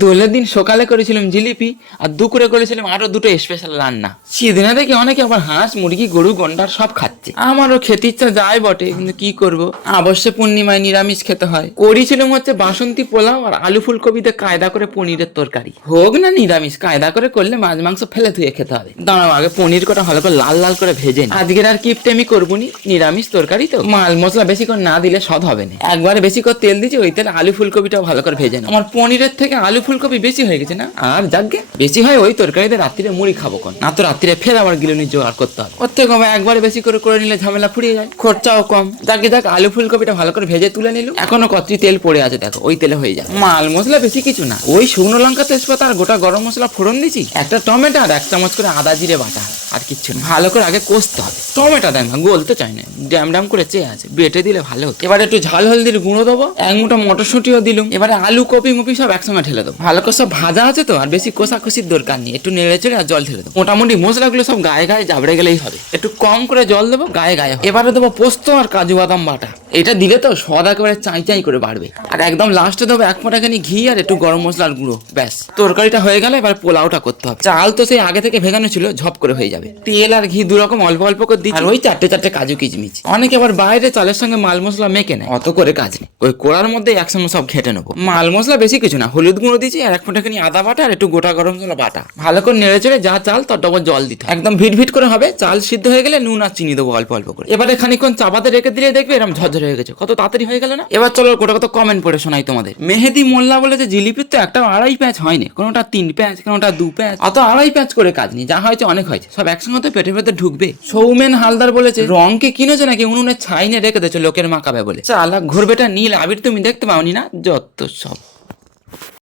দোলের দিন সকালে করেছিলাম জিলিপি আর দুপুরে করেছিলাম আরো দুটো স্পেশাল রান্না। সেদিনে দেখি অনেকে আবার হাঁস মুরগি গরু গন্ডার সব খাচ্ছে, আমারও খেতে ইচ্ছা যায় বটে, কিন্তু কি করব, অবশ্য পূর্ণিমায় নিরামিষ খেতে হয়। করেছিলাম হচ্ছে বাসন্তী পোলাও আর আলু ফুলকপিতে কায়দা করে পনিরের তরকারি। হোক না নিরামিষ, কায়দা করে করলে মাছ মাংস ফেলে ধুয়ে খেতে হবে। দাঁড়াও আগে পনির কটা ভালো করে লাল লাল করে ভেজে নিই। আজকের আর কিপটেমি করবো নি, নিরামিষ তরকারি তো মাল মশলা বেশি করে না দিলে স্বাদ হবে না। একবারে বেশি করে তেল দিচ্ছি, ওই তেলে আলু ফুলকপিটাও ভালো করে ভেজে নিই। আমার পনিরের থেকে আলু ফুলকপি বেশি হয়ে গেছে না, আর যাকে বেশি হয় ওই তরকারিতে রাত্রিরে মুড়ি খাবো কোন না, তো রাত্রিরে ফের আবার গিলুনি জোগাড় করতে হবে। ওর থেকে কমে একবারে বেশি করে নিলে ঝামেলা ফুরিয়ে যায়, খরচাও কম। যাকে যাক আলু ফুলকপিটা ভালো করে ভেজে তুলে নিল। এখনো কতটি তেল পড়ে আছে দেখো, ওই তেলে হয়ে যায়। মাল মশলা বেশি কিছু না, ওই শুকনো লঙ্কা তেজপাতা আর গোটা গরম মশলা ফোড়ন দিচ্ছি, একটা টমেটো আর 1 চামচ করে আদা জিরে বাটা, আর কিচ্ছু না। ভালো করে আগে কষতে হবে। টমেটো দেন না, গলতে চাই না, ড্যাম ড্যাম করে চেয়ে আছে, বেটে দিলে ভালো হতো। এবার একটু ঝাল হলদির গুঁড়ো দেবো, 1 মুঠো মটরশুঁটিও দিলাম। এবারে আলু কপি মুপি সব একসঙ্গে ঢেলে দেবো। ভালো করে সব ভাজা আছে তো, আর বেশি কষাকষির দরকার নেই, একটু নেড়ে চেড়ে আর জল ঢেলে দেবো। মোটামুটি মশলাগুলো সব গায়ে গায়ে জাবড়ে গেলেই হবে, একটু কম করে জল দেবো, গায়ে গায়ে। এবারে দেবো পোস্ত আর কাজু বাদাম বাটা, এটা দিলে তো স্বাদ একেবারে চাই চাই করে বাড়বে। আর একদম লাস্টে দেবো 1 ফোঁটাখানি ঘি আর একটু গরম মশলার গুঁড়ো, ব্যাস তরকারিটা হয়ে গেলে এবার পোলাওটা করতে হবে। চাল তো সেই আগে থেকে ভেজানো ছিল, ঝপ করে হয়ে যাবে। তেল আর ঘি দুরকম অল্প অল্প করে দিই, আর ওই 4টে কাজু কিচমিচ। অনেকে আবার বাইরে চালের সঙ্গে মাল মশলা মেখে নেয়, অত করে কাজ নেই, ওই কোড়ার মধ্যে একসঙ্গে সব ঘেটে নেবো। মাল মশলা বেশি কিছু না, হলুদ গুঁড়ো দিচ্ছি আর 1 ফোঁটাখানি আদা বাটা আর একটু গোটা গরম মশলা বাটা। ভালো করে নেড়ে চেড়ে যা চাল তার ডবল জল দিতে, একদম ভিট ভিট করে হবে। চাল সিদ্ধ হয়ে গেলে নুন আর চিনি দেবো অল্প অল্প করে। এবারে খানিকক্ষণ চাপাতে রেখে দিলে দেখবে এরকম ঝরঝরে হয়ে গেছে, কত তাড়াতাড়ি হয়ে গেল না। এবার চলো গোটা কত কমেন্ট পড়ে শোনাই তোমাদের। মেহেদি মোল্লা বলেছে জিলিপির তো একটা 2.5 প্যাঁচ হয়নি, কোনোটা 3 প্যাঁচ, কোনোটা 2 প্যাঁচ, অত 2.5 প্যাঁচ করে কাজ নেই, যা হয়েছে অনেক হয়েছে, সব একসঙ্গে তো পেটে পেটে ঢুকবে। সৌমেন হালদার বলেছে রংকে কিনেছো নাকি উনুনে ছাইনে রেখে দিয়েছো লোকের মাকাবে বলে। চালা ঘুরবেটা নীল আবির তুমি দেখতে পাওনি না, যত সব।